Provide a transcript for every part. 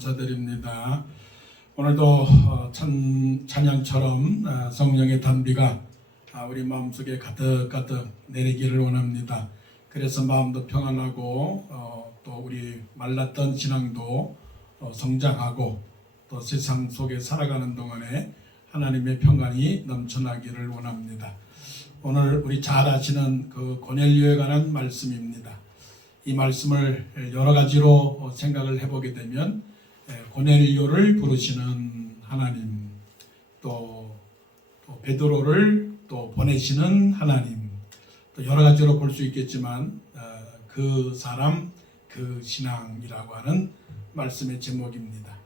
감사드립니다. 오늘도 찬양처럼 성령의 단비가 우리 마음속에 가득가득 내리기를 원합니다. 그래서 마음도 평안하고 또 우리 말랐던 신앙도 성장하고 또 세상 속에 살아가는 동안에 하나님의 평안이 넘쳐나기를 원합니다. 오늘 우리 잘 아시는 그 고넬료에 관한 말씀입니다. 이 말씀을 여러 가지로 생각을 해보게 되면 고넬료를 부르시는 하나님, 또 베드로를 또 보내시는 하나님, 또 여러 가지로 볼 수 있겠지만 그 사람, 그 신앙이라고 하는 말씀의 제목입니다.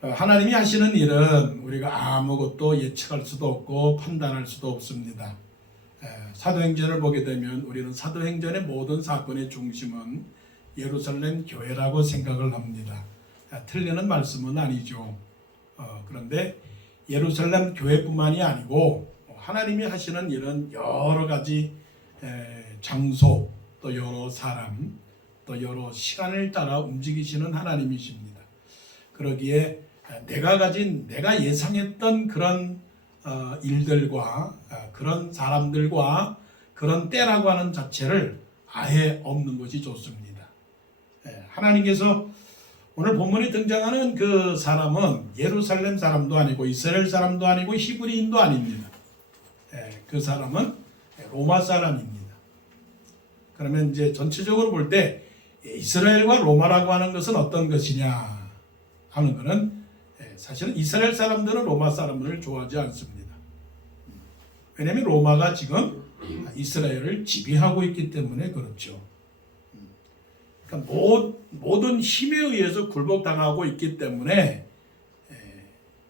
하나님이 하시는 일은 우리가 아무것도 예측할 수도 없고 판단할 수도 없습니다. 사도행전을 보게 되면 우리는 사도행전의 모든 사건의 중심은 예루살렘 교회라고 생각을 합니다. 틀리는 말씀은 아니죠. 그런데 예루살렘 교회뿐만이 아니고 하나님이 하시는 일은 여러 가지 장소, 또 여러 사람, 또 여러 시간을 따라 움직이시는 하나님이십니다. 그러기에 내가 예상했던 그런 일들과 그런 사람들과 그런 때라고 하는 자체를 아예 없는 것이 좋습니다. 하나님께서 오늘 본문에 등장하는 그 사람은 예루살렘 사람도 아니고 이스라엘 사람도 아니고 히브리인도 아닙니다. 그 사람은 로마 사람입니다. 그러면 이제 전체적으로 볼 때 이스라엘과 로마라고 하는 것은 어떤 것이냐 하는 것은 사실은 이스라엘 사람들은 로마 사람들을 좋아하지 않습니다. 왜냐하면 로마가 지금 이스라엘을 지배하고 있기 때문에 그렇죠. 그러니까 모든 힘에 의해서 굴복당하고 있기 때문에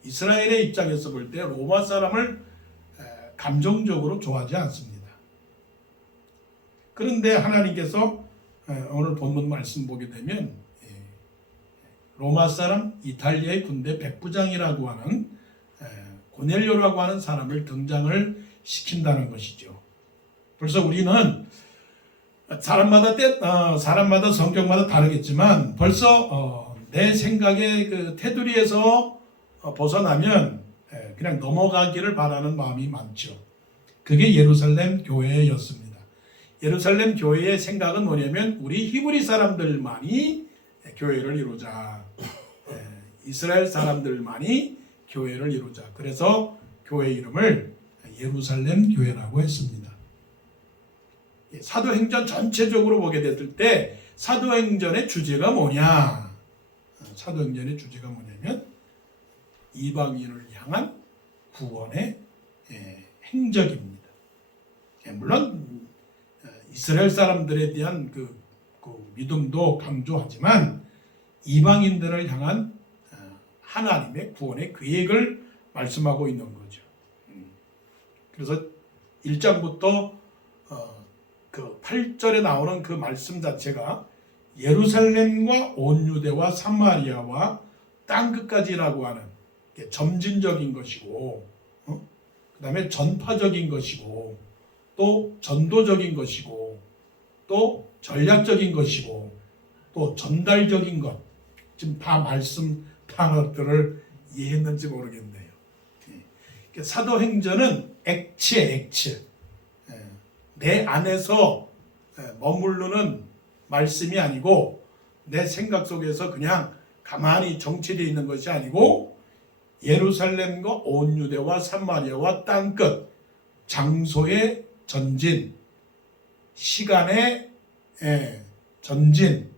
이스라엘의 입장에서 볼 때 로마 사람을 감정적으로 좋아하지 않습니다. 그런데 하나님께서 오늘 본문 말씀 보게 되면 로마 사람 이탈리아의 군대 백부장이라고 하는 고넬료라고 하는 사람을 등장을 시킨다는 것이죠. 벌써 우리는 사람마다 성격마다 다르겠지만 벌써 내 생각의 그 테두리에서 벗어나면 그냥 넘어가기를 바라는 마음이 많죠. 그게 예루살렘 교회였습니다. 예루살렘 교회의 생각은 뭐냐면 우리 히브리 사람들만이 교회를 이루자. 이스라엘 사람들만이 교회를 이루자. 그래서 교회 이름을 예루살렘 교회라고 했습니다. 사도행전 전체적으로 보게 됐을 때 사도행전의 주제가 뭐냐? 사도행전의 주제가 뭐냐면 이방인을 향한 구원의 행적입니다. 물론 이스라엘 사람들에 대한 그 믿음도 강조하지만 이방인들을 향한 하나님의 구원의 계획을 말씀하고 있는 거죠. 그래서 1장부터 그 8절에 나오는 그 말씀 자체가 예루살렘과 온 유대와 사마리아와 땅끝까지라고 하는 점진적인 것이고 그 다음에 전파적인 것이고 또 전도적인 것이고 또 전략적인 것이고 또 전달적인 것, 지금 다 말씀 단어들을 이해했는지 모르겠네요. 사도행전은 액체. 내 안에서 머무르는 말씀이 아니고 내 생각 속에서 그냥 가만히 정체되어 있는 것이 아니고 예루살렘과 온 유대와 사마리아와 땅끝, 장소의 전진, 시간의 전진,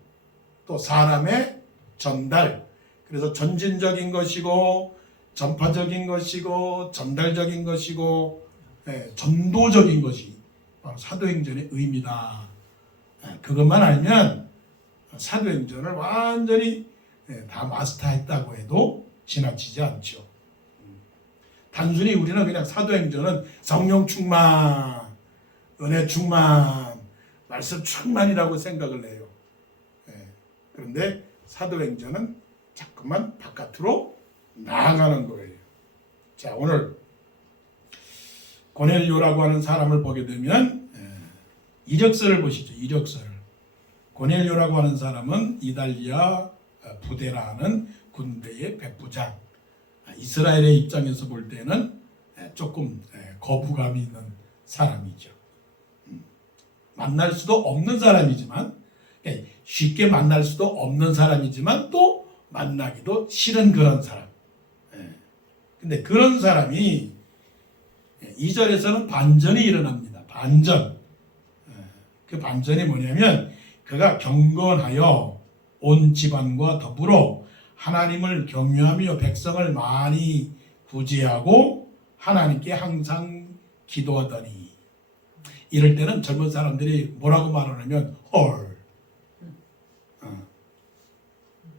또 사람의 전달. 그래서 전진적인 것이고 전파적인 것이고 전달적인 것이고 전도적인 것이 바로 사도행전의 의미다. 그것만 알면 사도행전을 완전히 다 마스터했다고 해도 지나치지 않죠. 단순히 우리는 그냥 사도행전은 성령 충만, 은혜 충만, 말씀 충만이라고 생각을 해요. 그런데 사도행전은 자꾸만 바깥으로 나아가는 거예요. 자, 오늘 고넬료라고 하는 사람을 보게 되면 이력서를 보시죠. 이력서를. 고넬료라고 하는 사람은 이달리아 부대라는 군대의 백부장. 이스라엘의 입장에서 볼 때는 조금 거부감이 있는 사람이죠. 만날 수도 없는 사람이지만, 쉽게 만날 수도 없는 사람이지만 또 만나기도 싫은 그런 사람. 근데 그런 사람이 2절에서는 반전이 일어납니다. 반전. 그 반전이 뭐냐면 그가 경건하여 온 집안과 더불어 하나님을 경외하며 백성을 많이 구제하고 하나님께 항상 기도하더니. 이럴 때는 젊은 사람들이 뭐라고 말하냐면 헐.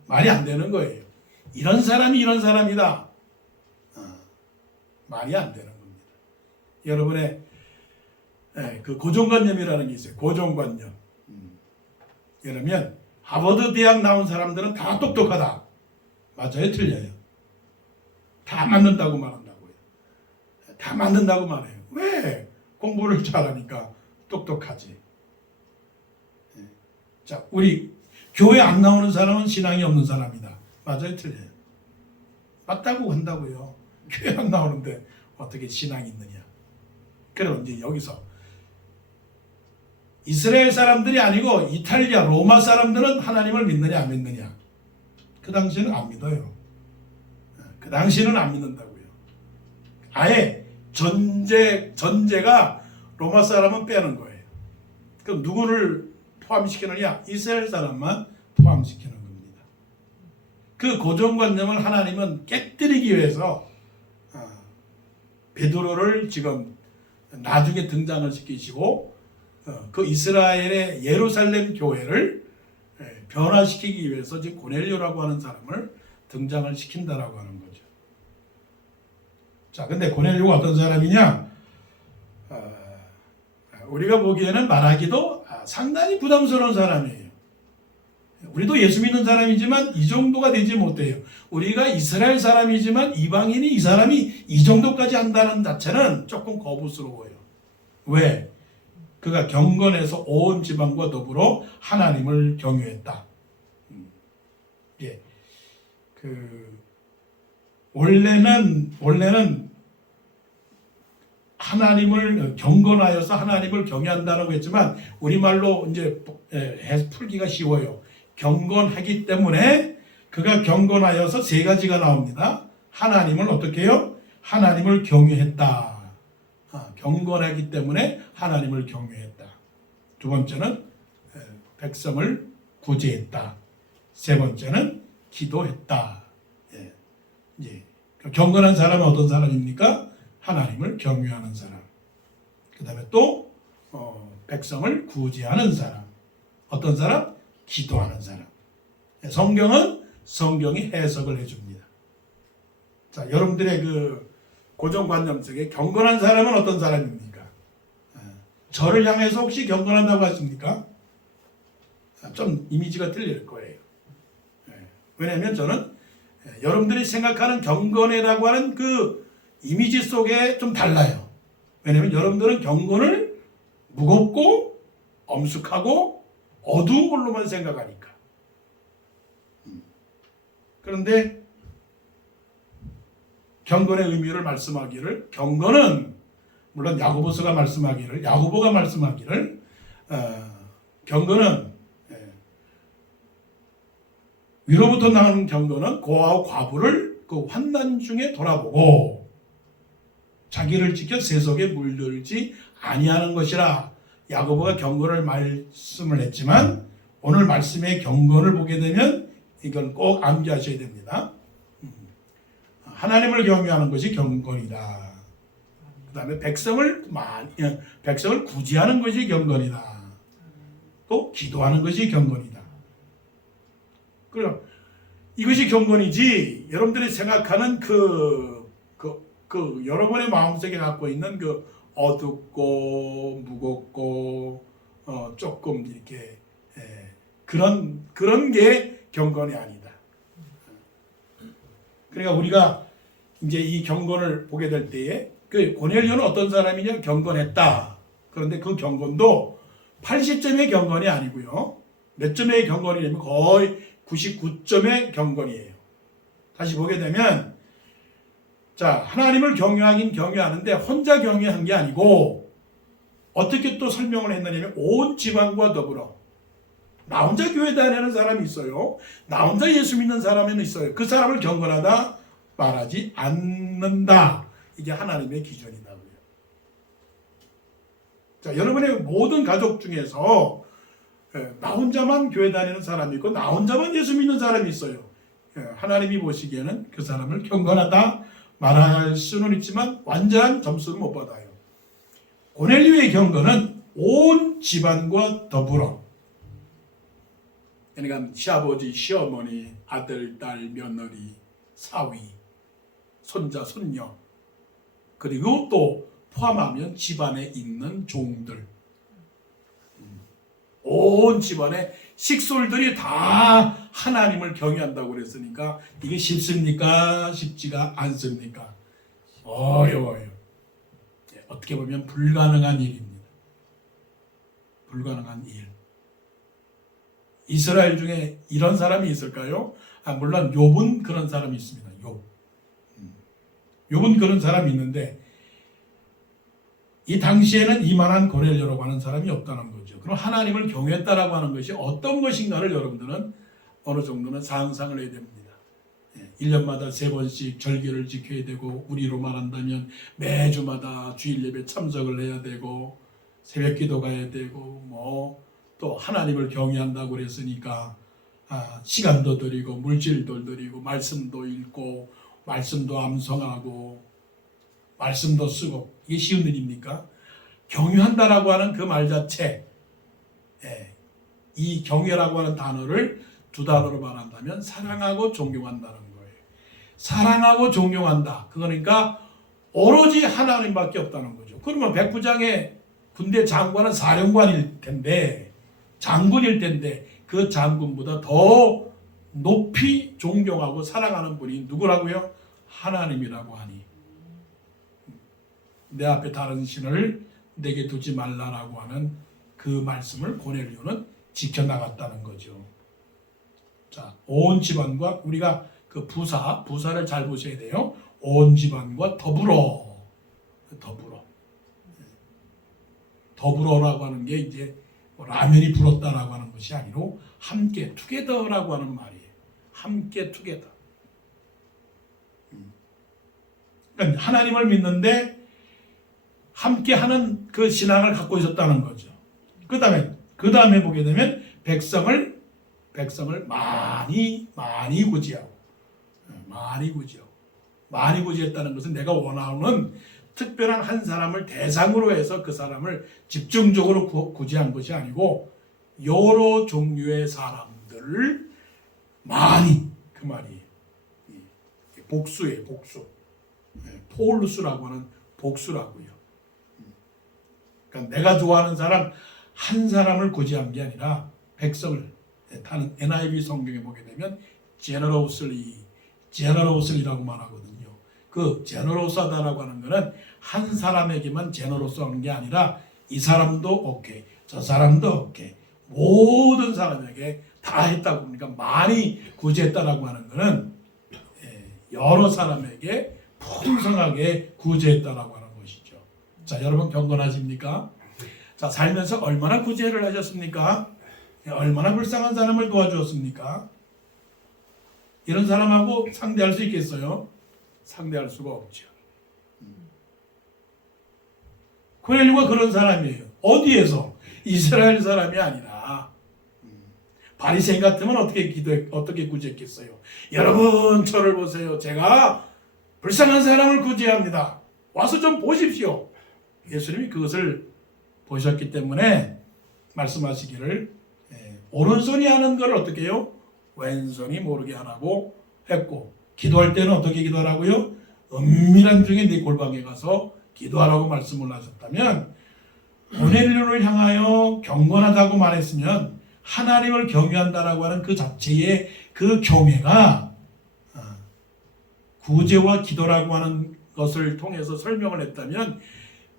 말이 안 되는 거예요. 이런 사람이 이런 사람이다. 말이 안 되는 겁니다. 여러분의 그 고정관념이라는 게 있어요. 고정관념. 그러면 하버드 대학 나온 사람들은 다 똑똑하다. 맞아요? 틀려요? 다 맞는다고 말한다고요. 다 맞는다고 말해요. 왜? 공부를 잘하니까 똑똑하지. 자, 우리 교회 안 나오는 사람은 신앙이 없는 사람이다. 맞아요? 틀려요? 맞다고 한다고요. 교회 안 나오는데 어떻게 신앙이 있느냐. 그럼 이제 여기서 이스라엘 사람들이 아니고 이탈리아 로마 사람들은 하나님을 믿느냐 안 믿느냐. 그 당시에는 안 믿어요. 그 당시에는 안 믿는다고요. 아예 전제가 로마 사람은 빼는 거예요. 그럼 누구를 포함시키느냐? 이스라엘 사람만 포함시키는 겁니다. 그 고정관념을 하나님은 깨뜨리기 위해서 베드로를 지금 나중에 등장을 시키시고 그 이스라엘의 예루살렘 교회를 변화시키기 위해서 지금 고넬료라고 하는 사람을 등장을 시킨다라고 하는 거죠. 자, 근데 고넬료가 어떤 사람이냐? 우리가 보기에는 말하기도 상당히 부담스러운 사람이에요. 우리도 예수 믿는 사람이지만 이 정도가 되지 못해요. 우리가 이스라엘 사람이지만 이방인이 이 사람이 이 정도까지 한다는 자체는 조금 거부스러워요. 왜? 그가 경건해서 온 지방과 더불어 하나님을 경외했다. 예, 원래는 하나님을 경건하여서 하나님을 경외한다고 했지만 우리말로 이제 풀기가 쉬워요. 경건하기 때문에 그가 경건하여서 세 가지가 나옵니다. 하나님을 어떻게 해요? 하나님을 경외했다. 경건하기 때문에 하나님을 경외했다. 두 번째는 백성을 구제했다. 세 번째는 기도했다. 이제 경건한 사람은 어떤 사람입니까? 하나님을 경외하는 사람. 그 다음에 또 백성을 구제하는 사람. 어떤 사람? 기도하는 사람. 성경은 성경이 해석을 해줍니다. 자, 여러분들의 그 고정관념 속에 경건한 사람은 어떤 사람입니까? 저를 향해서 혹시 경건한다고 하십니까? 좀 이미지가 틀릴 거예요. 왜냐하면 저는 여러분들이 생각하는 경건이라고 하는 그 이미지 속에 좀 달라요. 왜냐하면 여러분들은 경건을 무겁고 엄숙하고 어두운 걸로만 생각하니까. 그런데 경건의 의미를 말씀하기를, 경건은 물론 야고보가 말씀하기를 경건은 위로부터 나오는 경건은 고아와 과부를 그 환난 중에 돌아보고 자기를 지켜 세속에 물들지 아니하는 것이라. 야고보가 경건을 말씀을 했지만 오늘 말씀의 경건을 보게 되면 이건 꼭 암기하셔야 됩니다. 하나님을 경외하는 것이 경건이다. 그 다음에 백성을 구제하는 것이 경건이다. 또 기도하는 것이 경건이다. 그럼 이것이 경건이지 여러분들이 생각하는 여러분의 마음속에 갖고 있는 그 어둡고 무겁고 조금 이렇게 그런 게 경건이 아니다. 그러니까 우리가 이제 이 경건을 보게 될 때에 그 고넬료는 어떤 사람이냐? 경건했다. 그런데 그 경건도 80점의 경건이 아니고요. 몇 점의 경건이냐면 거의 99점의 경건이에요. 다시 보게 되면 자, 하나님을 경외하긴 경외하는데 혼자 경외한 게 아니고 어떻게 또 설명을 했느냐면 온 집안과 더불어. 나 혼자 교회 다니는 사람이 있어요. 나 혼자 예수 믿는 사람은 있어요. 그 사람을 경건하다 말하지 않는다. 이게 하나님의 기준이다고요. 자, 여러분의 모든 가족 중에서 나 혼자만 교회 다니는 사람이 있고 나 혼자만 예수 믿는 사람이 있어요. 하나님이 보시기에는 그 사람을 경건하다 말할 수는 있지만 완전한 점수는 못 받아요. 고넬료의 경건은 온 집안과 더불어, 그러니까 시아버지, 시어머니, 아들, 딸, 며느리, 사위, 손자, 손녀, 그리고 또 포함하면 집안에 있는 종들, 온 집안의 식솔들이 다 하나님을 경외한다고 그랬으니까 이게 쉽습니까? 쉽지가 않습니까? 어려워요. 어떻게 보면 불가능한 일입니다. 불가능한 일. 이스라엘 중에 이런 사람이 있을까요? 물론 욥은 그런 사람이 있습니다. 욥은 그런 사람이 있는데 이 당시에는 이만한 고넬료라고 하는 사람이 없다는 거죠. 그럼 하나님을 경외했다라고 하는 것이 어떤 것인가를 여러분들은 어느 정도는 상상을 해야 됩니다. 1년마다 3번씩 절기를 지켜야 되고, 우리로 말한다면 매주마다 주일 예배 참석을 해야 되고, 새벽 기도 가야 되고, 또 하나님을 경외한다고 그랬으니까 시간도 드리고 물질도 드리고 말씀도 읽고 말씀도 암송하고 말씀도 쓰고, 이게 쉬운 일입니까? 경외한다라고 하는 그 말 자체, 이 경외라고 하는 단어를 2단어로 말한다면 사랑하고 존경한다는 거예요. 사랑하고 존경한다. 그러니까 오로지 하나님밖에 없다는 거죠. 그러면 백부장의 군대 장관은 사령관일 텐데, 장군일 텐데 그 장군보다 더 높이 존경하고 사랑하는 분이 누구라고요? 하나님이라고 하니 내 앞에 다른 신을 내게 두지 말라라고 하는 그 말씀을 고넬료는 지켜나갔다는 거죠. 자, 온 집안과, 우리가 그 부사를 잘 보셔야 돼요. 온 집안과 더불어라고 하는 게 이제 라면이 불었다라고 하는 것이 아니고 함께 투게더라고 하는 말이에요. 함께 투게더. 그러니까 하나님을 믿는데 함께하는 그 신앙을 갖고 있었다는 거죠. 그 다음에 보게 되면 백성을 많이 구제하고, 많이 구제했다는 것은 내가 원하는 특별한 한 사람을 대상으로 해서 그 사람을 집중적으로 구제한 것이 아니고 여러 종류의 사람들을 많이, 그 말이에요. 복수예요, 복수. 폴루스라고 하는 복수라고요. 그러니까 내가 좋아하는 사람 한 사람을 구제한 게 아니라 백성을, 다른 NIV 성경에 보게 되면 generously라고 말하거든요. 그 generous하다라고 하는 것은 한 사람에게만 generous하는 게 아니라 이 사람도 오케이, 저 사람도 오케이, 모든 사람에게 다 했다고. 그러니까 많이 구제했다라고 하는 것은 여러 사람에게 풍성하게 구제했다라고 하는 것이죠. 자, 여러분 경건하십니까? 자, 살면서 얼마나 구제를 하셨습니까? 얼마나 불쌍한 사람을 도와주었습니까? 이런 사람하고 상대할 수 있겠어요? 상대할 수가 없죠. 고넬료가 그런 사람이에요. 어디에서? 이스라엘 사람이 아니라 바리새인 같으면 어떻게 구제했겠어요? 여러분 저를 보세요. 제가 불쌍한 사람을 구제합니다. 와서 좀 보십시오. 예수님이 그것을 보셨기 때문에 말씀하시기를 오른손이 하는 걸 어떻게 해요? 왼손이 모르게 하라고 했고, 기도할 때는 어떻게 기도하라고요? 은밀한 중에 네 골방에 가서 기도하라고 말씀을 하셨다면, 고넬료를 향하여 경건하다고 말했으면 하나님을 경외한다라고 하는 그 자체의 그 경외가 구제와 기도라고 하는 것을 통해서 설명을 했다면,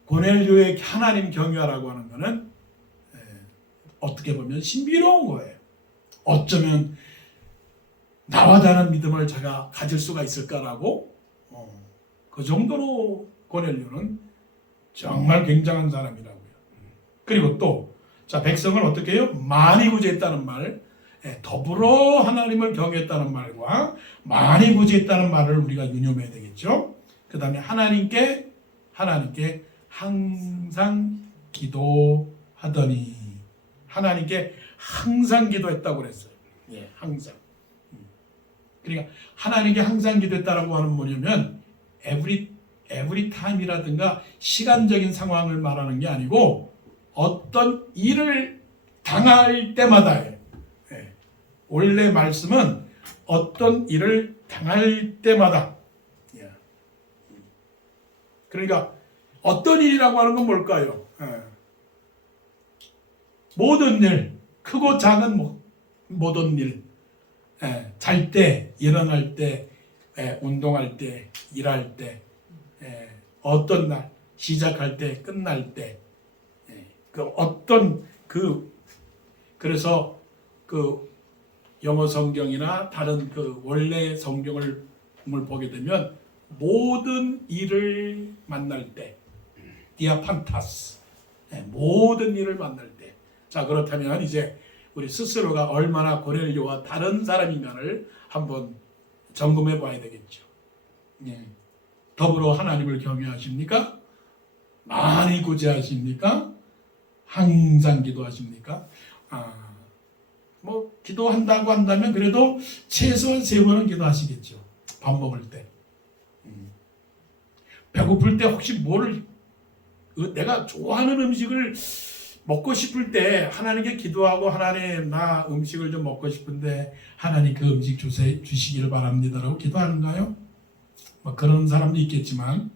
고넬료의 하나님 경외하라고 하는 것은 어떻게 보면 신비로운 거예요. 어쩌면 나와 다른 믿음을 제가 가질 수가 있을까라고 그 정도로 고넬료는 정말 굉장한 사람이라고요. 그리고 또 자, 백성을 어떻게 해요? 많이 구제했다는 말, 더불어 하나님을 경외했다는 말과 많이 구제했다는 말을 우리가 유념해야 되겠죠. 그 다음에 하나님께 항상 기도하더니, 하나님께 항상 기도했다고 그랬어요. 예, 항상. 그러니까 하나님께 항상 기도했다라고 하는 뭐냐면 every time이라든가 시간적인 상황을 말하는 게 아니고 어떤 일을 당할 때마다예요. 예. 원래 말씀은 어떤 일을 당할 때마다. 예. 그러니까 어떤 일이라고 하는 건 뭘까요? 예. 모든 일, 크고 작은 모든 일, 잘 때, 일어날 때, 운동할 때, 일할 때, 어떤 날, 시작할 때, 끝날 때, 그 어떤 그래서 그 영어 성경이나 다른 그 원래 성경을 보게 되면 모든 일을 만날 때, 디아판타스, 모든 일을 만날 때. 자, 그렇다면 이제 우리 스스로가 얼마나 고넬료와 다른 사람인가를 한번 점검해 봐야 되겠죠. 예. 더불어 하나님을 경외하십니까? 많이 구제하십니까? 항상 기도하십니까? 기도한다고 한다면 그래도 최소한 3번은 기도하시겠죠. 밥 먹을 때. 배고플 때 혹시 내가 좋아하는 음식을 먹고 싶을 때 하나님께 기도하고, 하나님 나 음식을 좀 먹고 싶은데 하나님 그 음식 주시기를 바랍니다라고 기도하는가요? 그런 사람도 있겠지만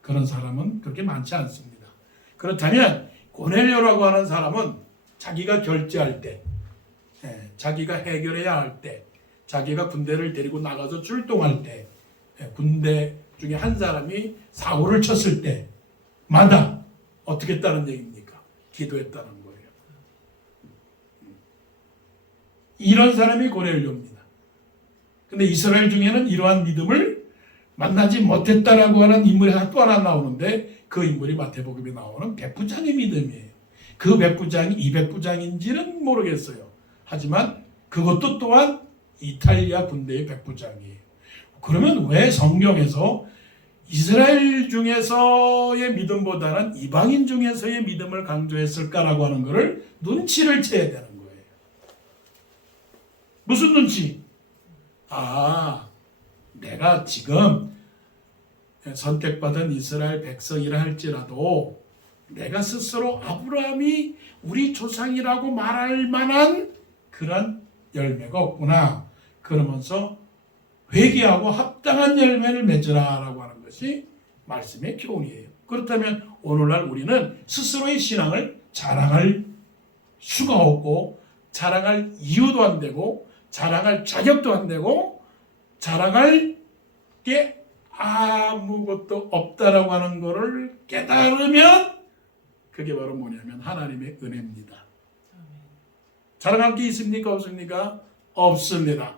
그런 사람은 그렇게 많지 않습니다. 그렇다면 고넬료라고 하는 사람은 자기가 결제할 때, 자기가 해결해야 할 때, 자기가 군대를 데리고 나가서 출동할 때, 군대 중에 한 사람이 사고를 쳤을 때마다 어떻게 했다는 얘기입니까? 기도했다는 거예요. 이런 사람이 고넬료입니다. 근데 이스라엘 중에는 이러한 믿음을 만나지 못했다라고 하는 인물이 또 하나 나오는데, 그 인물이 마태복음에 나오는 백부장의 믿음이에요. 그 백부장이 이 백부장인지는 모르겠어요. 하지만 그것도 또한 이탈리아 군대의 백부장이에요. 그러면 왜 성경에서 이스라엘 중에서의 믿음보다는 이방인 중에서의 믿음을 강조했을까라고 하는 것을 눈치를 채야 되는 거예요. 무슨 눈치? 내가 지금 선택받은 이스라엘 백성이라 할지라도 내가 스스로 아브라함이 우리 조상이라고 말할 만한 그런 열매가 없구나. 그러면서 회개하고 합당한 열매를 맺으라라고 하는 것이 말씀의 교훈이에요. 그렇다면 오늘날 우리는 스스로의 신앙을 자랑할 수가 없고, 자랑할 이유도 안 되고, 자랑할 자격도 안 되고, 자랑할 게 아무것도 없다라고 하는 것을 깨달으면 그게 바로 뭐냐면 하나님의 은혜입니다. 자랑할 게 있습니까? 없습니까? 없습니다.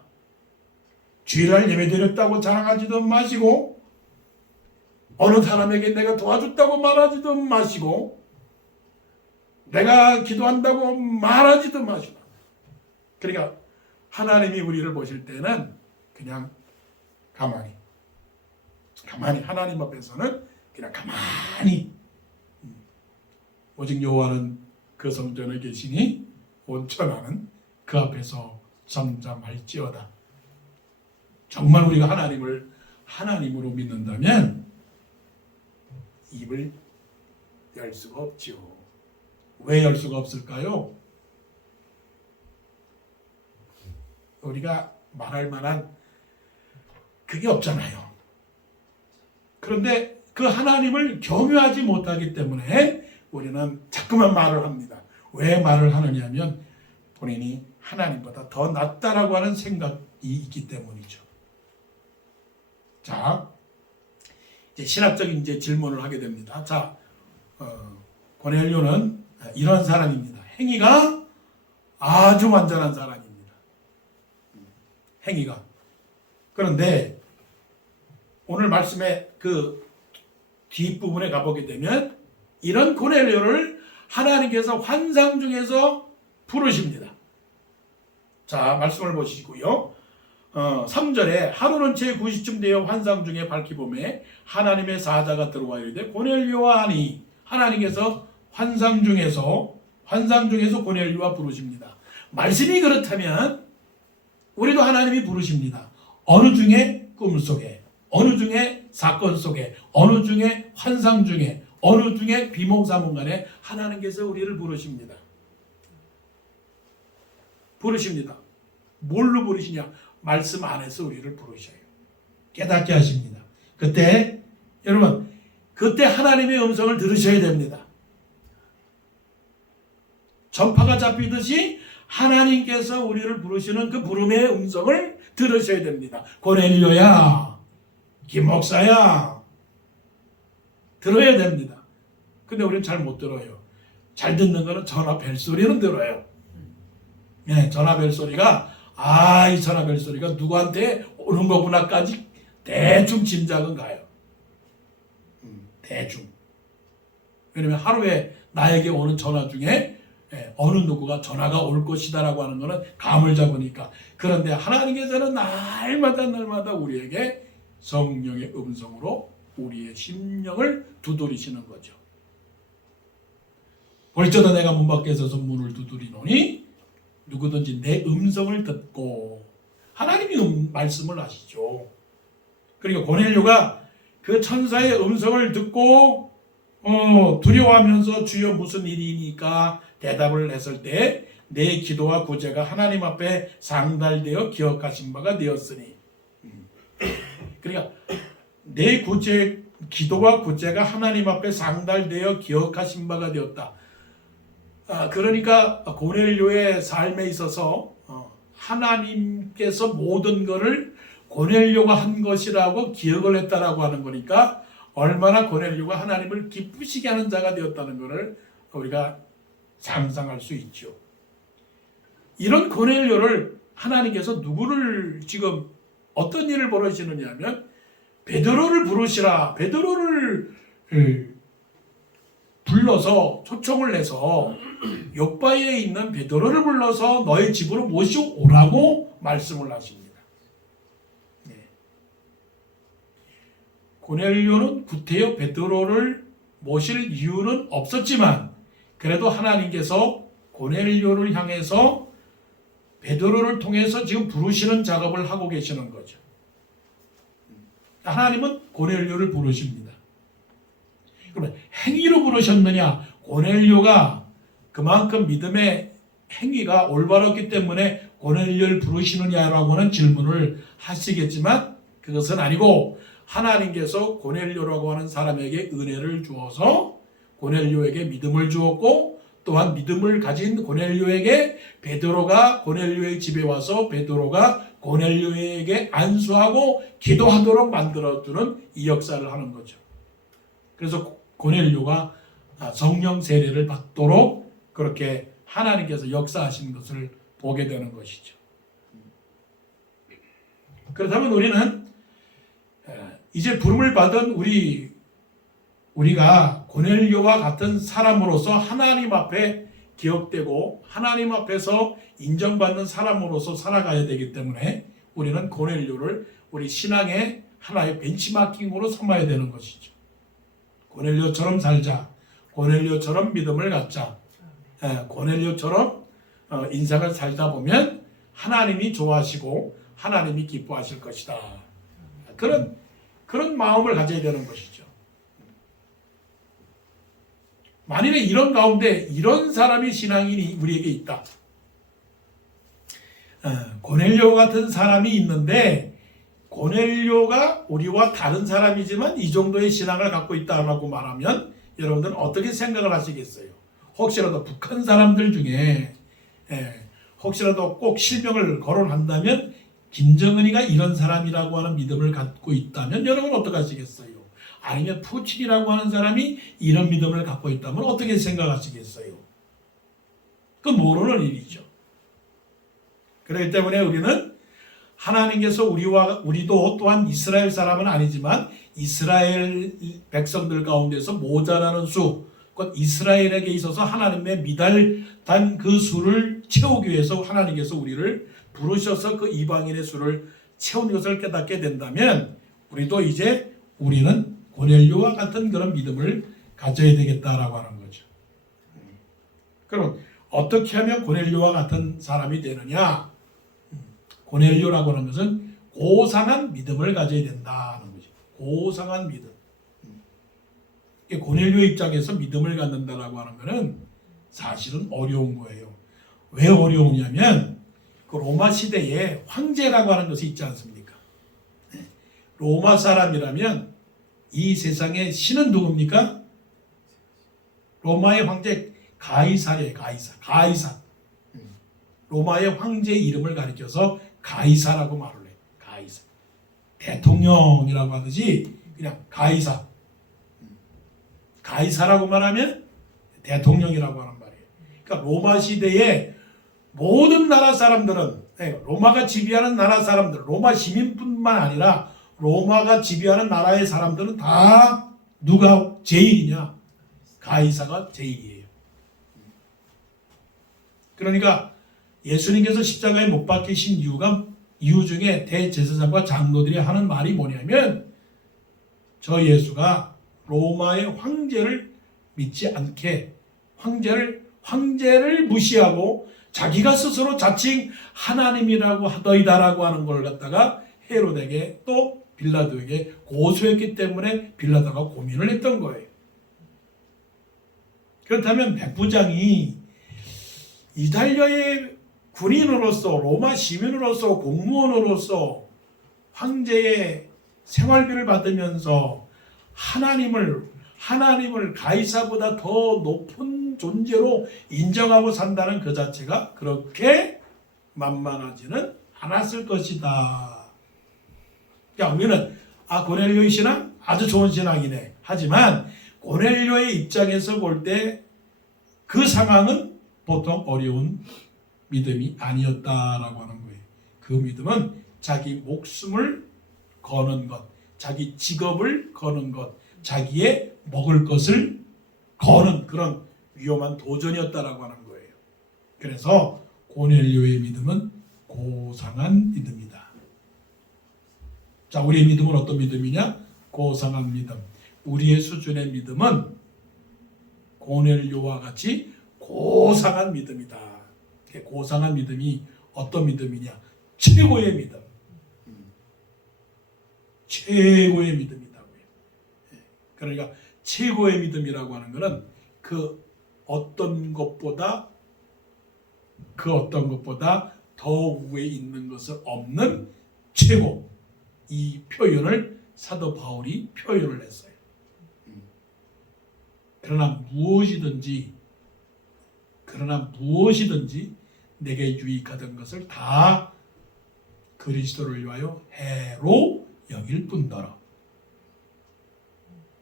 주일날 예배드렸다고 자랑하지도 마시고, 어느 사람에게 내가 도와줬다고 말하지도 마시고, 내가 기도한다고 말하지도 마시고. 그러니까 하나님이 우리를 보실 때는 그냥 가만히 하나님 앞에서는 그냥 가만히, 오직 여호와는 그 성전에 계시니 온천하는 그 앞에서 잠잠할지어다. 정말 우리가 하나님을 하나님으로 믿는다면 입을 열 수가 없지요. 왜 열 수가 없을까요? 우리가 말할 만한 그게 없잖아요. 그런데 그 하나님을 경외하지 못하기 때문에 우리는 자꾸만 말을 합니다. 왜 말을 하느냐 하면 본인이 하나님보다 더 낫다라고 하는 생각이 있기 때문이죠. 자, 이제 신학적인 질문을 하게 됩니다. 자, 고넬료는 이런 사람입니다. 행위가 아주 완전한 사람입니다. 행위가 그런데 오늘 말씀의 그 뒷부분에 가보게 되면 이런 고넬료를 하나님께서 환상 중에서 부르십니다. 자, 말씀을 보시고요. 3절에 하루는 제9시쯤 되어 환상 중에 밝히 보매 하나님의 사자가 들어와 이르되 고넬료와 하니, 하나님께서 환상 중에서 고넬료와 부르십니다. 말씀이 그렇다면 우리도 하나님이 부르십니다. 어느 중에 꿈속에, 어느 중에 사건 속에, 어느 중에 환상 중에, 어느 중에 비몽사몽간에 하나님께서 우리를 부르십니다. 부르십니다. 뭘로 부르시냐? 말씀 안에서 우리를 부르셔요. 깨닫게 하십니다. 그때 여러분, 그때 하나님의 음성을 들으셔야 됩니다. 전파가 잡히듯이 하나님께서 우리를 부르시는 그 부름의 음성을 들으셔야 됩니다. 고넬료야, 김 목사야, 들어야 됩니다. 근데 우리는 잘 못 들어요. 잘 듣는 거는 전화 벨소리는 들어요. 네, 전화 벨소리가 이 전화 벨소리가 누구한테 오는 거구나까지 대충 짐작은 가요. 대충. 왜냐면 하루에 나에게 오는 전화 중에 어느 누구가 전화가 올 것이다라고 하는 것은 감을 잡으니까. 그런데 하나님께서는 날마다 우리에게 성령의 음성으로 우리의 심령을 두드리시는 거죠. 볼지어다 내가 문 밖에 서서 문을 두드리노니 누구든지 내 음성을 듣고, 하나님이 말씀을 하시죠. 그러니까 고넬료가 그 천사의 음성을 듣고 두려워하면서 주여 무슨 일이니까 대답을 했을 때 내 기도와 구제가 하나님 앞에 상달되어 기억하신 바가 되었으니, 그러니까 내 기도와 구제가 하나님 앞에 상달되어 기억하신 바가 되었다. 그러니까 고넬료의 삶에 있어서 하나님께서 모든 것을 고넬료가 한 것이라고 기억을 했다라고 하는 거니까 얼마나 고넬료가 하나님을 기쁘시게 하는 자가 되었다는 것을 우리가 상상할 수 있죠. 이런 고넬료를 하나님께서 누구를 지금 어떤 일을 벌이시느냐 하면 베드로를 부르시라. 베드로를 불러서 초청을 해서 요바에 있는 베드로를 불러서 너의 집으로 모셔오라고 말씀을 하십니다. 네. 고넬료는 구태여 베드로를 모실 이유는 없었지만 그래도 하나님께서 고넬료를 향해서 베드로를 통해서 지금 부르시는 작업을 하고 계시는 거죠. 하나님은 고넬료를 부르십니다. 그러면 행위로 부르셨느냐? 고넬료가 그만큼 믿음의 행위가 올바랐기 때문에 고넬료를 부르시느냐라고 하는 질문을 하시겠지만 그것은 아니고, 하나님께서 고넬료라고 하는 사람에게 은혜를 주어서 고넬료에게 믿음을 주었고, 또한 믿음을 가진 고넬료에게 베드로가 고넬료의 집에 와서 베드로가 고넬료에게 안수하고 기도하도록 만들어주는 이 역사를 하는 거죠. 그래서 고넬료가 성령 세례를 받도록 그렇게 하나님께서 역사하신 것을 보게 되는 것이죠. 그렇다면 우리는 이제 부름을 받은 우리가 고넬료와 같은 사람으로서 하나님 앞에 기억되고 하나님 앞에서 인정받는 사람으로서 살아가야 되기 때문에 우리는 고넬료를 우리 신앙의 하나의 벤치마킹으로 삼아야 되는 것이죠. 고넬료처럼 살자. 고넬료처럼 믿음을 갖자. 고넬료처럼 인생을 살다 보면 하나님이 좋아하시고 하나님이 기뻐하실 것이다. 그런 마음을 가져야 되는 것이죠. 만일에 이런 가운데 이런 사람이 신앙인이 우리에게 있다. 고넬료 같은 사람이 있는데 고넬료가 우리와 다른 사람이지만 이 정도의 신앙을 갖고 있다라고 말하면 여러분들은 어떻게 생각을 하시겠어요? 혹시라도 북한 사람들 중에 혹시라도 꼭 실명을 거론한다면 김정은이가 이런 사람이라고 하는 믿음을 갖고 있다면 여러분 어떻게 하시겠어요? 아니면 푸틴이라고 하는 사람이 이런 믿음을 갖고 있다면 어떻게 생각하시겠어요? 그건 모르는 일이죠. 그렇기 때문에 우리는 하나님께서 우리도 또한 이스라엘 사람은 아니지만 이스라엘 백성들 가운데서 모자라는 수, 곧 이스라엘에게 있어서 하나님의 미달단 그 수를 채우기 위해서 하나님께서 우리를 부르셔서 그 이방인의 수를 채운 것을 깨닫게 된다면 우리도 이제 우리는 고넬료와 같은 그런 믿음을 가져야 되겠다라고 하는 거죠. 그럼 어떻게 하면 고넬료와 같은 사람이 되느냐? 고넬료라고 하는 것은 고상한 믿음을 가져야 된다는 거죠. 고상한 믿음. 고넬료 입장에서 믿음을 갖는다라고 하는 것은 사실은 어려운 거예요. 왜 어려우냐면 그 로마 시대에 황제라고 하는 것이 있지 않습니까? 로마 사람이라면 이 세상의 신은 누굽니까? 로마의 황제 가이사르예요. 가이사. 로마의 황제의 이름을 가리켜서 가이사라고 말을 해요. 가이사. 대통령이라고 하듯이 그냥 가이사. 가이사라고 말하면 대통령이라고 하는 말이에요. 그러니까 로마 시대에 모든 나라 사람들은 로마가 지배하는 나라 사람들, 로마 시민뿐만 아니라 로마가 지배하는 나라의 사람들은 다 누가 제일이냐? 가이사가 제일이에요. 그러니까 예수님께서 십자가에 못 박히신 이유 중에 대제사장과 장로들이 하는 말이 뭐냐면 저 예수가 로마의 황제를 믿지 않게 황제를 무시하고 자기가 스스로 자칭 하나님이라고 하더이다라고 하는 걸 갖다가 헤롯에게 또 빌라도에게 고소했기 때문에 빌라도가 고민을 했던 거예요. 그렇다면 백부장이 이탈리아의 군인으로서 로마 시민으로서 공무원으로서 황제의 생활비를 받으면서 하나님을 가이사보다 더 높은 존재로 인정하고 산다는 그 자체가 그렇게 만만하지는 않았을 것이다. 그러니까 우리는 고넬료의 신앙 아주 좋은 신앙이네. 하지만 고넬료의 입장에서 볼 때 그 상황은 보통 어려운 믿음이 아니었다라고 하는 거예요. 그 믿음은 자기 목숨을 거는 것, 자기 직업을 거는 것, 자기의 먹을 것을 거는 그런 위험한 도전이었다라고 하는 거예요. 그래서 고넬료의 믿음은 고상한 믿음이다. 자, 우리의 믿음은 어떤 믿음이냐? 고상한 믿음. 우리의 수준의 믿음은 고넬료와 같이 고상한 믿음이다. 고상한 믿음이 어떤 믿음이냐? 최고의 믿음. 최고의 믿음이다고요. 그러니까 최고의 믿음이라고 하는 것은 그 어떤 것보다 더 위에 있는 것을 없는 최고. 이 표현을 사도 바울이 표현을 했어요. 그러나 무엇이든지 내게 유익하던 것을 다 그리스도를 위하여 해로 여길 뿐더러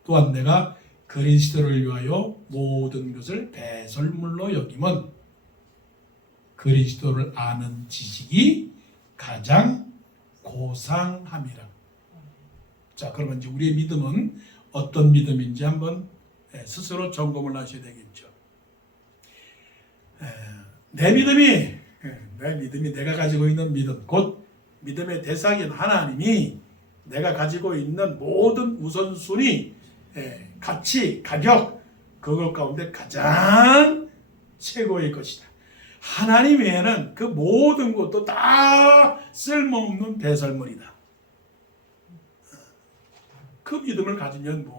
또한 내가 그리스도를 위하여 모든 것을 배설물로 여김은 그리스도를 아는 지식이 가장 고상함이라. 자, 그러면 이제 우리의 믿음은 어떤 믿음인지 한번 스스로 점검을 하셔야 되겠죠. 내 믿음이 내가 가지고 있는 믿음, 곧 믿음의 대상인 하나님이 내가 가지고 있는 모든 우선순위, 가치, 가격, 그것 가운데 가장 최고의 것이다. 하나님 외에는 그 모든 것도 다 쓸모없는 배설물이다. 그 믿음을 가지면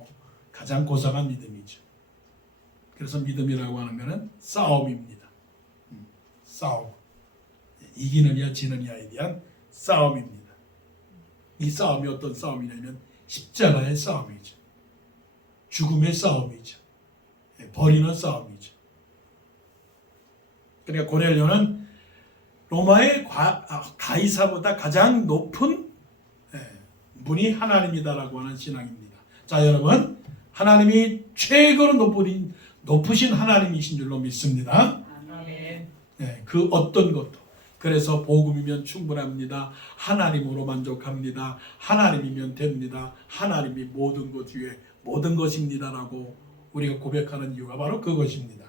가장 고상한 믿음이죠. 그래서 믿음이라고 하는 것은 싸움입니다. 싸움. 이기느냐 지느냐에 대한 싸움입니다. 이 싸움이 어떤 싸움이냐면 십자가의 싸움이죠. 죽음의 싸움이죠. 버리는 싸움이죠. 그러니까 고넬료는 로마의 가이사보다 가장 높은 분이 하나님이다라고 하는 신앙입니다. 자, 여러분, 하나님이 최고로 높으신 하나님이신 줄로 믿습니다. 아멘. 그 어떤 것도 그래서 복음이면 충분합니다. 하나님으로 만족합니다. 하나님이면 됩니다. 하나님이 모든 것 위에 모든 것입니다라고 우리가 고백하는 이유가 바로 그것입니다.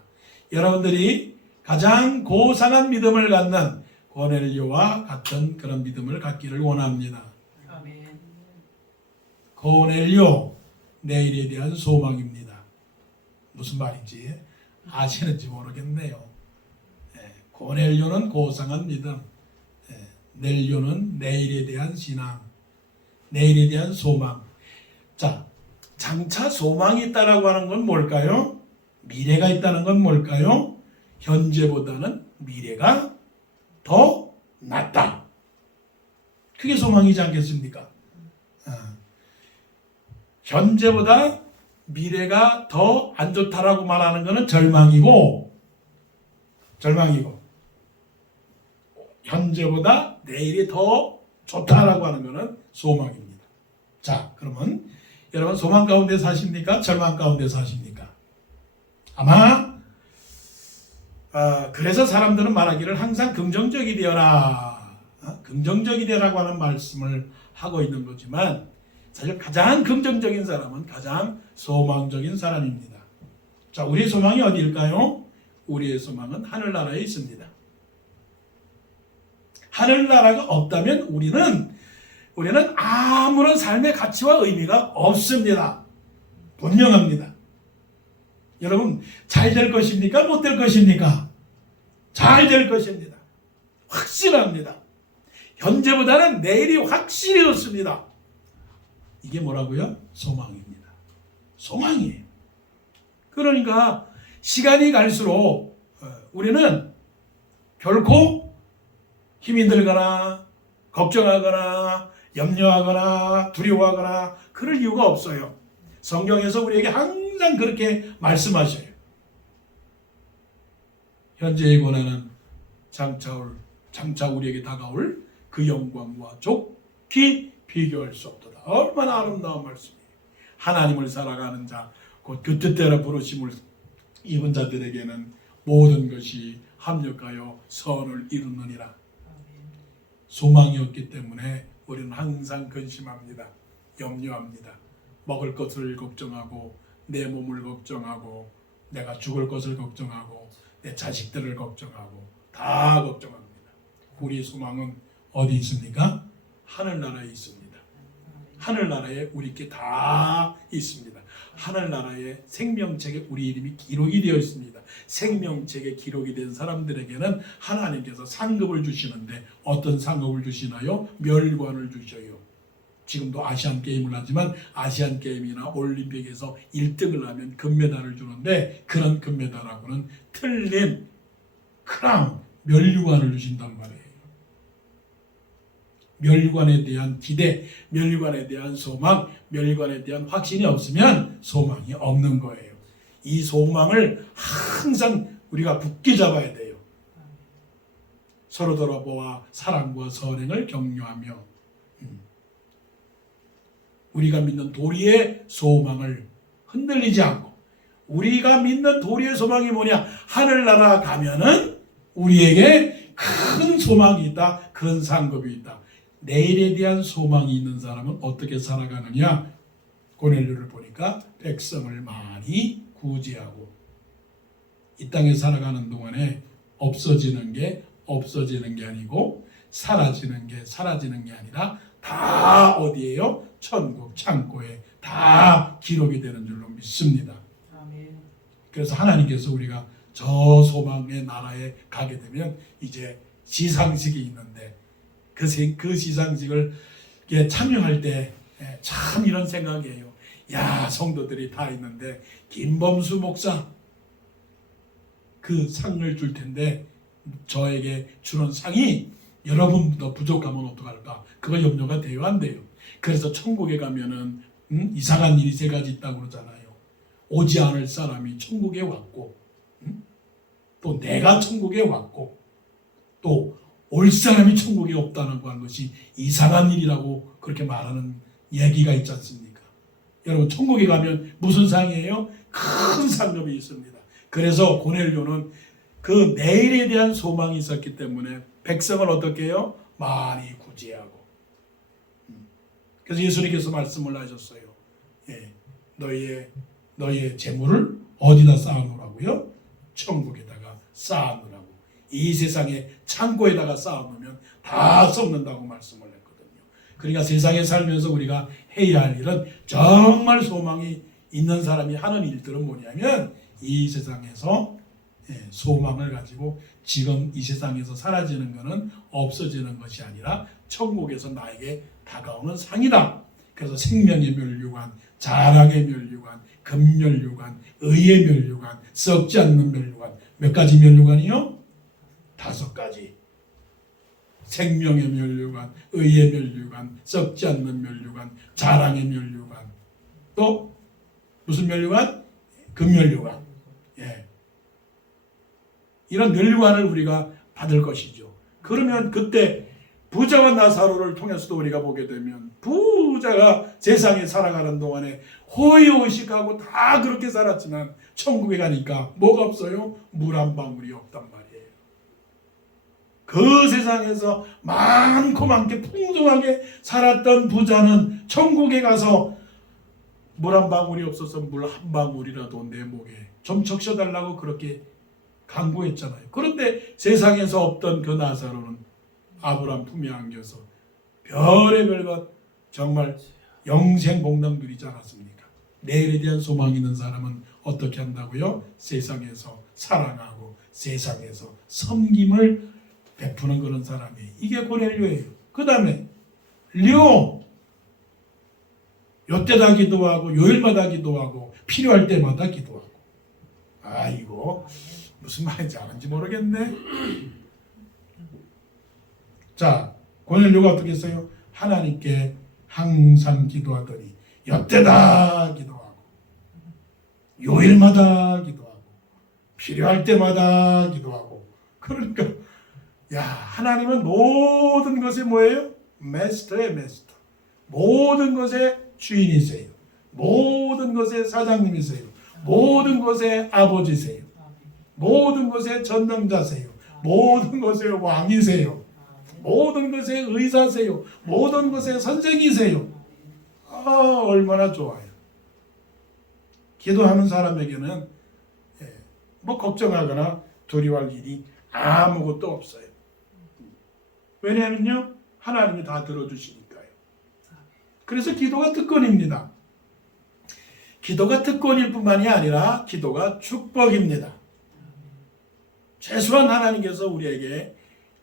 여러분들이 가장 고상한 믿음을 갖는 고넬료와 같은 그런 믿음을 갖기를 원합니다. 아멘. 고넬료, 내일에 대한 소망입니다. 무슨 말인지 아시는지 모르겠네요. 고넬료는 고상한 믿음, 넬료는 내일에 대한 신앙, 내일에 대한 소망. 자, 장차 소망이 있다라고 하는 건 뭘까요? 미래가 있다는 건 뭘까요? 현재보다는 미래가 더 낫다. 그게 소망이지 않겠습니까? 현재보다 미래가 더 안 좋다라고 말하는 것은 절망이고 현재보다 내일이 더 좋다라고 하는 것은 소망입니다. 자, 그러면 여러분 소망 가운데 사십니까? 절망 가운데 사십니까? 아마 그래서 사람들은 말하기를 항상 긍정적이 되어라, 긍정적이 되라고 하는 말씀을 하고 있는 거지만 사실 가장 긍정적인 사람은 가장 소망적인 사람입니다. 자, 우리의 소망이 어디일까요? 우리의 소망은 하늘나라에 있습니다. 하늘나라가 없다면 우리는 아무런 삶의 가치와 의미가 없습니다. 분명합니다. 여러분, 잘 될 것입니까? 못 될 것입니까? 잘 될 것입니다. 확실합니다. 현재보다는 내일이 확실히 좋습니다. 이게 뭐라고요? 소망입니다. 소망이에요. 그러니까 시간이 갈수록 우리는 결코 힘이 들거나 걱정하거나 염려하거나 두려워하거나 그럴 이유가 없어요. 성경에서 우리에게 항상 그렇게 말씀하셔요. 현재의 고난은 장차 우리에게 다가올 그 영광과 좋게 비교할 수 없도다. 얼마나 아름다운 말씀이에요. 하나님을 살아가는 자, 곧 그 뜻대로 부르심을 입은 자들에게는 모든 것이 합력하여 선을 이루느니라. 소망이 없기 때문에 우리는 항상 근심합니다. 염려합니다. 먹을 것을 걱정하고 내 몸을 걱정하고 내가 죽을 것을 걱정하고 내 자식들을 걱정하고 다 걱정합니다. 우리의 소망은 어디 있습니까? 하늘나라에 있습니다. 하늘나라에 우리께 다 있습니다. 하늘나라의 생명책에 우리 이름이 기록이 되어 있습니다. 생명책에 기록이 된 사람들에게는 하나님께서 상급을 주시는데 어떤 상급을 주시나요? 멸관을 주셔요. 지금도 아시안게임을 하지만 아시안게임이나 올림픽에서 1등을 하면 금메달을 주는데 그런 금메달하고는 틀린 크라운, 멸관을 주신단 말이에요. 멸관에 대한 기대, 멸관에 대한 소망, 멸관에 대한 확신이 없으면 소망이 없는 거예요. 이 소망을 항상 우리가 굳게 잡아야 돼요. 서로 돌아보아 사랑과 선행을 격려하며 우리가 믿는 도리의 소망을 흔들리지 않고, 우리가 믿는 도리의 소망이 뭐냐? 하늘나라 가면은 우리에게 큰 소망이 있다, 큰 상급이 있다. 내일에 대한 소망이 있는 사람은 어떻게 살아가느냐? 고넬료를 보니까 백성을 많이 구제하고 이 땅에 살아가는 동안에 없어지는 게 아니고 사라지는 게 아니라 다 어디에요? 천국 창고에 다 기록이 되는 줄로 믿습니다. 아멘. 그래서 하나님께서 우리가 저 소망의 나라에 가게 되면 이제 시상식이 있는데 그 시상식을 참여할 때 참 이런 생각이에요. 야, 성도들이 다 있는데 김범수 목사 그 상을 줄 텐데 저에게 주는 상이 여러분보다 부족하면 어떡할까? 그거 염려가 돼요, 안 돼요? 그래서 천국에 가면은 이상한 일이 3가지 있다고 그러잖아요. 오지 않을 사람이 천국에 왔고, 또 내가 천국에 왔고, 또 올 사람이 천국에 없다는 것이 이상한 일이라고 그렇게 말하는 얘기가 있지 않습니까? 여러분, 천국에 가면 무슨 상이에요? 큰 상급이 있습니다. 그래서 고넬료는 그 내일에 대한 소망이 있었기 때문에 백성을 어떻게 해요? 많이 구제하고. 그래서 예수님께서 말씀을 하셨어요. 예, 너희의 재물을 어디다 쌓아놓으라고요? 천국에다가 쌓아놓으라고. 이 세상의 창고에다가 쌓아놓으면 다 썩는다고 말씀을 했거든요. 그러니까 세상에 살면서 우리가 해야 할 일은 정말 소망이 있는 사람이 하는 일들은 뭐냐면 이 세상에서 소망을 가지고 지금 이 세상에서 사라지는 것은 없어지는 것이 아니라 천국에서 나에게 다가오는 상이다. 그래서 생명의 면류관, 자랑의 면류관, 금면류관, 의의 면류관, 썩지 않는 면류관. 몇 가지 면류관이요? 5가지. 생명의 면류관, 의의 면류관, 썩지 않는 면류관, 자랑의 면류관. 또 무슨 면류관? 금면류관. 예. 이런 면류관을 우리가 받을 것이죠. 그러면 그때 부자와 나사로를 통해서도 우리가 보게 되면 부자가 세상에 살아가는 동안에 호의호식하고 다 그렇게 살았지만 천국에 가니까 뭐가 없어요? 물 한 방울이 없단 말이에요. 그 세상에서 많고 많게 풍성하게 살았던 부자는 천국에 가서 물 한 방울이 없어서 물 한 방울이라도 내 목에 좀 적셔달라고 그렇게 간구했잖아요. 그런데 세상에서 없던 그 나사로는 아브라함 품에 안겨서 별의별 것 정말 영생복랑 누리지 않았습니까? 내일에 대한 소망이 있는 사람은 어떻게 한다고요? 세상에서 사랑하고 세상에서 섬김을 베푸는 그런 사람이 이게 고넬료예요. 그 다음에 리오 요때다 기도하고 요일마다 기도하고 필요할 때마다 기도하고. 아이고 무슨 말인지 아는지 모르겠네. 자, 고넬료가 어떻게 했어요? 하나님께 항상 기도하더니 요때다 기도하고 요일마다 기도하고 필요할 때마다 기도하고. 그러니까 야, 하나님은 모든 것에 뭐예요? 메스터예요, 메스터. 모든 것의 주인이세요. 모든 것의 사장님이세요. 모든 것의 아버지세요. 모든 것의 전능자세요. 모든 것의 왕이세요. 모든 것의 의사세요. 모든 것의 선생이세요. 아, 얼마나 좋아요. 기도하는 사람에게는 뭐 걱정하거나 두려워할 일이 아무것도 없어요. 왜냐하면요, 하나님이 다 들어주시니까요. 그래서 기도가 특권입니다. 기도가 특권일 뿐만이 아니라 기도가 축복입니다. 최소한 하나님께서 우리에게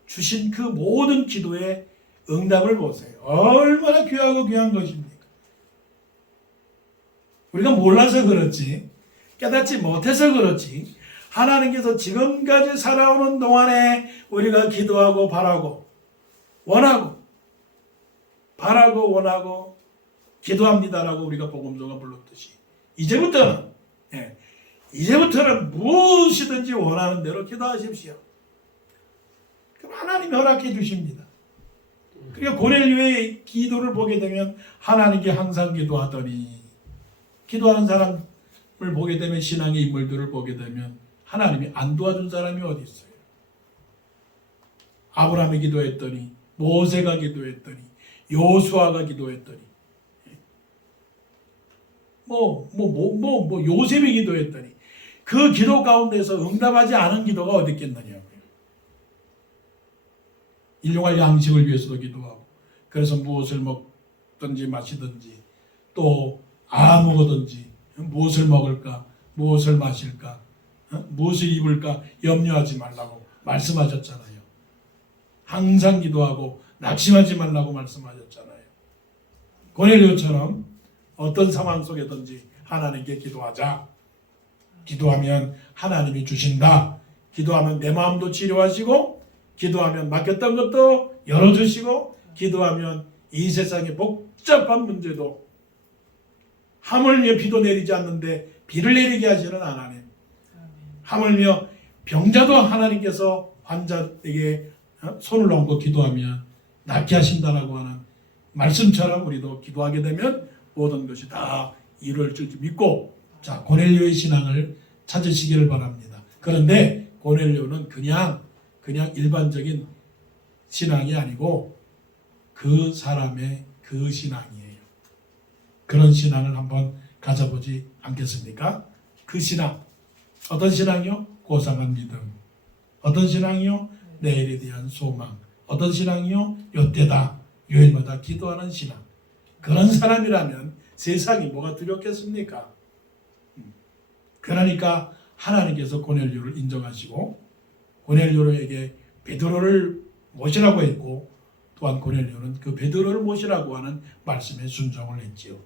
주신 그 모든 기도의 응답을 보세요. 얼마나 귀하고 귀한 것입니까? 우리가 몰라서 그렇지, 깨닫지 못해서 그렇지, 하나님께서 지금까지 살아오는 동안에 우리가 기도하고 바라고 원하고 바라고 원하고 기도합니다라고 우리가 복음서가 불렀듯이 이제부터는 무엇이든지 원하는 대로 기도하십시오. 그럼 하나님이 허락해 주십니다. 그러니까 고넬료의 기도를 보게 되면 하나님께 항상 기도하더니, 기도하는 사람을 보게 되면, 신앙의 인물들을 보게 되면 하나님이 안 도와준 사람이 어디 있어요? 아브라함이 기도했더니, 모세가 기도했더니, 요수아가 기도했더니, 요셉이 기도했더니, 그 기도 가운데서 응답하지 않은 기도가 어디 있겠느냐고요. 일용할 양식을 위해서도 기도하고, 그래서 무엇을 먹든지 마시든지 또 아무거든지 무엇을 먹을까, 무엇을 마실까, 무엇을 입을까 염려하지 말라고 말씀하셨잖아요. 항상 기도하고 낙심하지 말라고 말씀하셨잖아요. 고넬료처럼 어떤 상황 속에든지 하나님께 기도하자. 기도하면 하나님이 주신다. 기도하면 내 마음도 치료하시고, 기도하면 막혔던 것도 열어주시고, 기도하면 이 세상의 복잡한 문제도, 하물며 비도 내리지 않는데 비를 내리게 하시는 하나님, 하물며 병자도 하나님께서 환자에게 손을 얹고 기도하면 낫게 하신다라고 하는 말씀처럼 우리도 기도하게 되면 모든 것이 다 이루어질 줄 믿고, 자, 고넬료의 신앙을 찾으시기를 바랍니다. 그런데 고넬료는 그냥 일반적인 신앙이 아니고 그 사람의 그 신앙이에요. 그런 신앙을 한번 가져보지 않겠습니까? 그 신앙. 어떤 신앙이요? 고상한 믿음. 어떤 신앙이요? 내일에 대한 소망. 어떤 신앙이요? 요때다. 요일마다 기도하는 신앙. 그런 사람이라면 세상이 뭐가 두렵겠습니까? 그러니까 하나님께서 고넬료를 인정하시고 고넬료에게 베드로를 모시라고 했고 또한 고넬료는 그 베드로를 모시라고 하는 말씀에 순종을 했지요.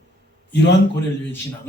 이러한 고넬료의 신앙을